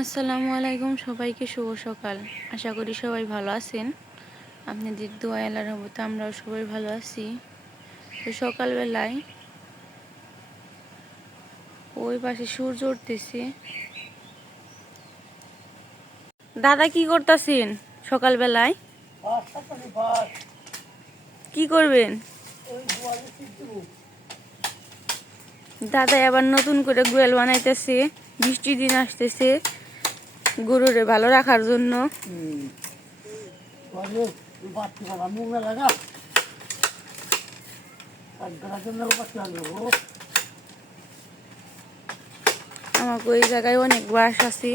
আসসালামু আলাইকুম, সবাইকে শুভ সকাল। আশা করি সবাই ভালো আছেন। আপনাদের দোয়ায় আল্লাহর রহমতে আমরাও সবাই ভালো আছি। তো সকালবেলায় ওই পাশে সূর্য উঠতেছে। দাদা কি করতেছেন সকালবেলায়? কি করবেন দাদা? আবার নতুন করে গোয়াল বানাইতেছে। বৃষ্টির দিন আসতেছে, গরুরে ভালো রাখার জন্য। আমাকে ওই জায়গায় অনেক বাস আছে।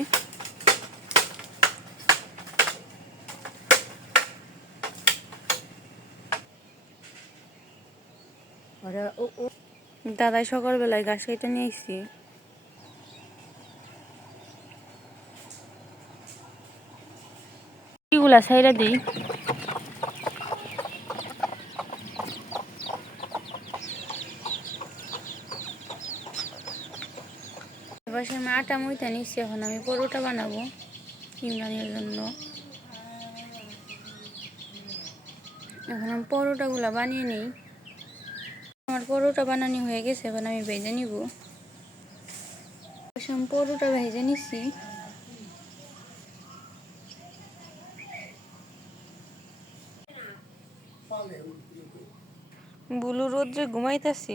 দাদাই সকালবেলায় ঘাস কেটে নিয়ে আসছি। এগুলা সাইরা দিই। এবার আমি আটা মইতে নিচ্ছি। এখন আমি পরোটা বানাবো ইমরানের জন্য। এখন আমি পরোটাগুলো বানিয়ে নিই। আমার পরোটা বানানো হয়ে গেছে, এখন আমি ভেজে নিব। আমি পরোটা ভেজে নিচ্ছি। বুলু রোদ্রে ঘুমাইতেছি।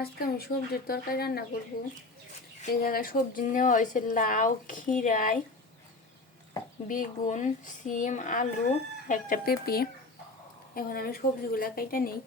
আজকে আমি সবজির তরকারি রান্না করবো। এই জায়গায় সবজি নেওয়া হয়েছে লাউ, খিরাই, বেগুন, সিম, আলু, একটা পেঁপে। এখন আমি সবজিগুলা কেটে নিই।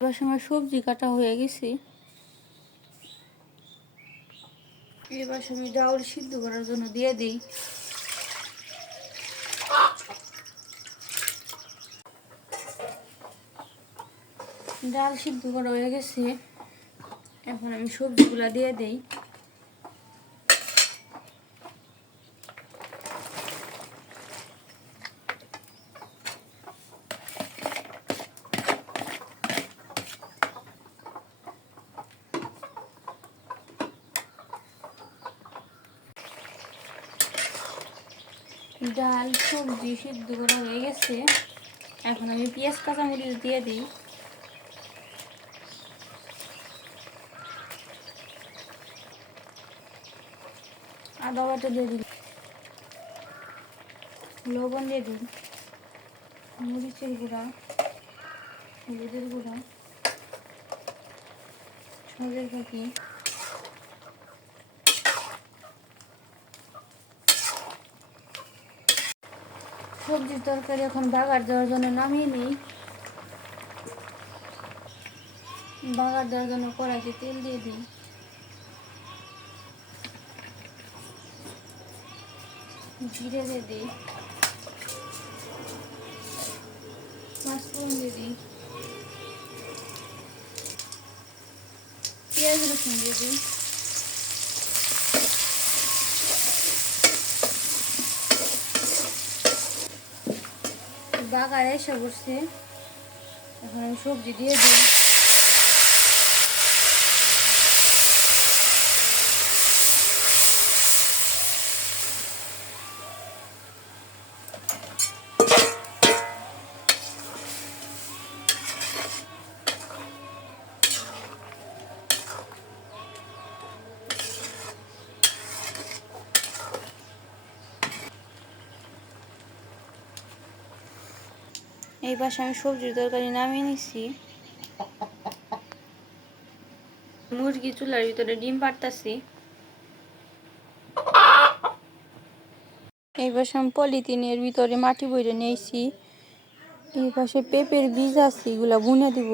এবার সময় সবজি কাটা হয়ে গেছে। এবার আমি ডাউল সিদ্ধ করার জন্য দিয়ে দিই। ডাল সিদ্ধ করা হয়ে গেছে, এখন আমি সবজিগুলা দিয়ে দিই। ডাল সবজি সিদ্ধ করা হয়ে গেছে। এখন আমি পেঁয়াজ কাঁচামরিচ দিয়ে দিই। আদা বাটা দিয়ে দিই, লবণ দিয়ে দিই, মরিচের গুঁড়া, হলুদের গুঁড়া, সজের পাখি, সবজির তরকারি এখন বাগার দেওয়ার জন্য নামিয়ে নিই। বাগার দেওয়ার জন্য কড়াইতে তেল দিয়ে দিই, জিরে দিয়ে দিই, পাঁচফোড়ন দিয়ে দিই, পেঁয়াজ রসুন দিয়ে দিই। বাগার এসে বসছে, এখন আমি সবজি দিয়ে দিই। এই পাশে আমি সবজির তরকারি নামিয়ে নিচ্ছি। মুরগি চুলার ভিতরে ডিম পাড়তাছি। এই পাশে আমি পলিথিনের ভিতরে মাটি বইরে নিয়েছি। এই পাশে পেঁপের বীজ আছে, এগুলা বুনে দিব।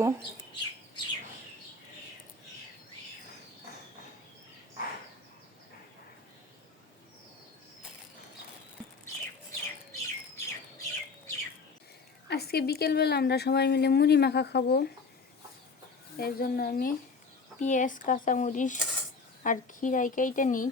আজকে বিকেলবেলা আমরা সবাই মিলে মুড়ি মাখা খাবো। এর জন্য আমি পেঁয়াজ কাঁচামরিচ আর খিরাই কেটে নিই।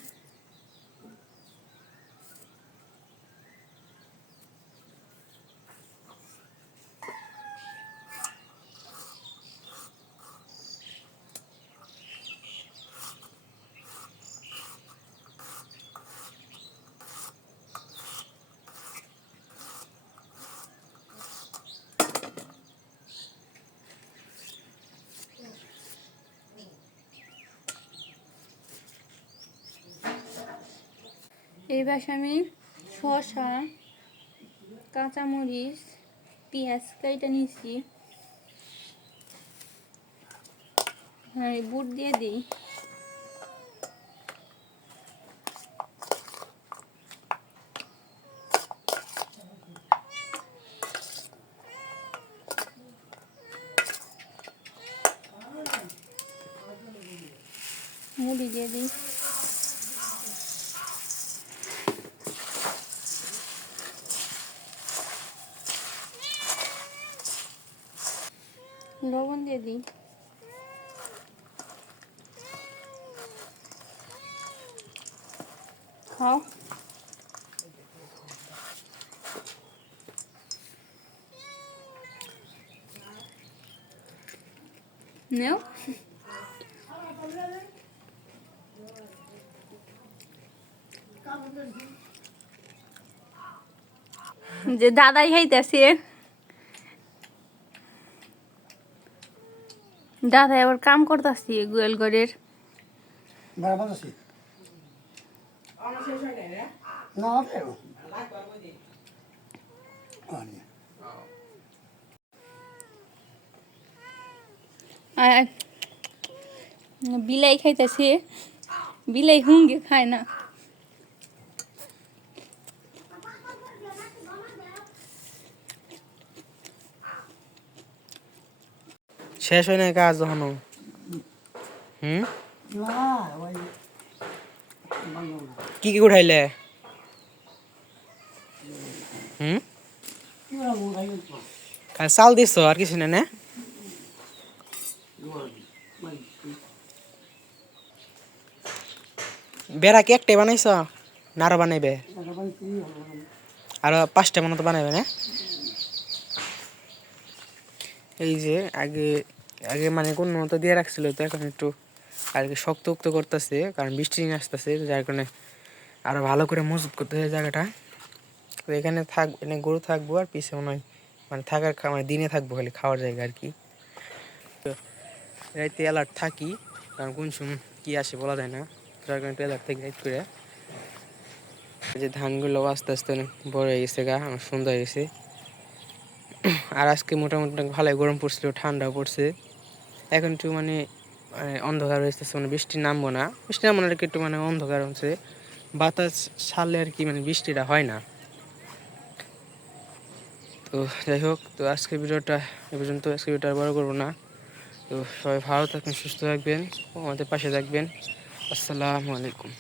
এই পাশে আমি শসা, কাঁচামরিচ, পেঁয়াজ কেটে নিয়েছি। হ্যাঁ, বুট দিয়ে দিই। মুড়ি দিয়ে দিই। লবণ দিয়ে দিই। খাও। নেও। যে দাদাই খাইতেছে, দাদাই আবার কাম করতেছি গোয়াল ঘরের। বিলাই খাইতেছে, বিলাই হুঙ্গে খায় না। শেষ হয় না কাজ এখনো? কি কি উঠাইলে? কাল চাল দিছ আর কিছু না? না বেড়া কি একটাই বানাইছ না আরো বানাইবে? আরো 5টা মতো তো বানাইবে না? এই যে আগে আগে মানে কোন মতো দিয়ে রাখছিল, তো এখন একটু আর কি শক্ত উক্ত করতেছে, কারণ বৃষ্টি আসতেছে, যার কারণে আরো ভালো করে মজবুত করতে হয় জায়গাটা। তো এখানে এখানে গরু থাকবো আর পিছে মনে হয় মানে থাকার মানে দিনে থাকবো খালি খাওয়ার জায়গা আর কি। তো রাইতে অ্যালার্ট থাকি, কারণ কোন সময় কী আসে বলা যায় না, যার কারণে একটু অ্যালার্ট থাকি রাইট করে। এই যে ধানগুলো আস্তে আস্তে অনেক বড় হয়ে গেছে, অনেক সুন্দর হয়ে গেছে। আর আজকে মোটামুটি ভালোই গরম পড়ছিল, ঠান্ডাও পড়ছে। এখন একটু মানে অন্ধকার হয়েছে, মানে বৃষ্টি নামবো না আর কি, একটু মানে অন্ধকার হচ্ছে, বাতাস ছাড়লে আর কি মানে বৃষ্টিটা হয় না। তো যাই হোক, তো আজকের ভিডিওটা এ পর্যন্ত, আজকের ভিডিওটা আর বড় করবো না। তো সবাই ভালো থাকবেন, সুস্থ থাকবেন, আমাদের পাশে থাকবেন। আসসালামু আলাইকুম।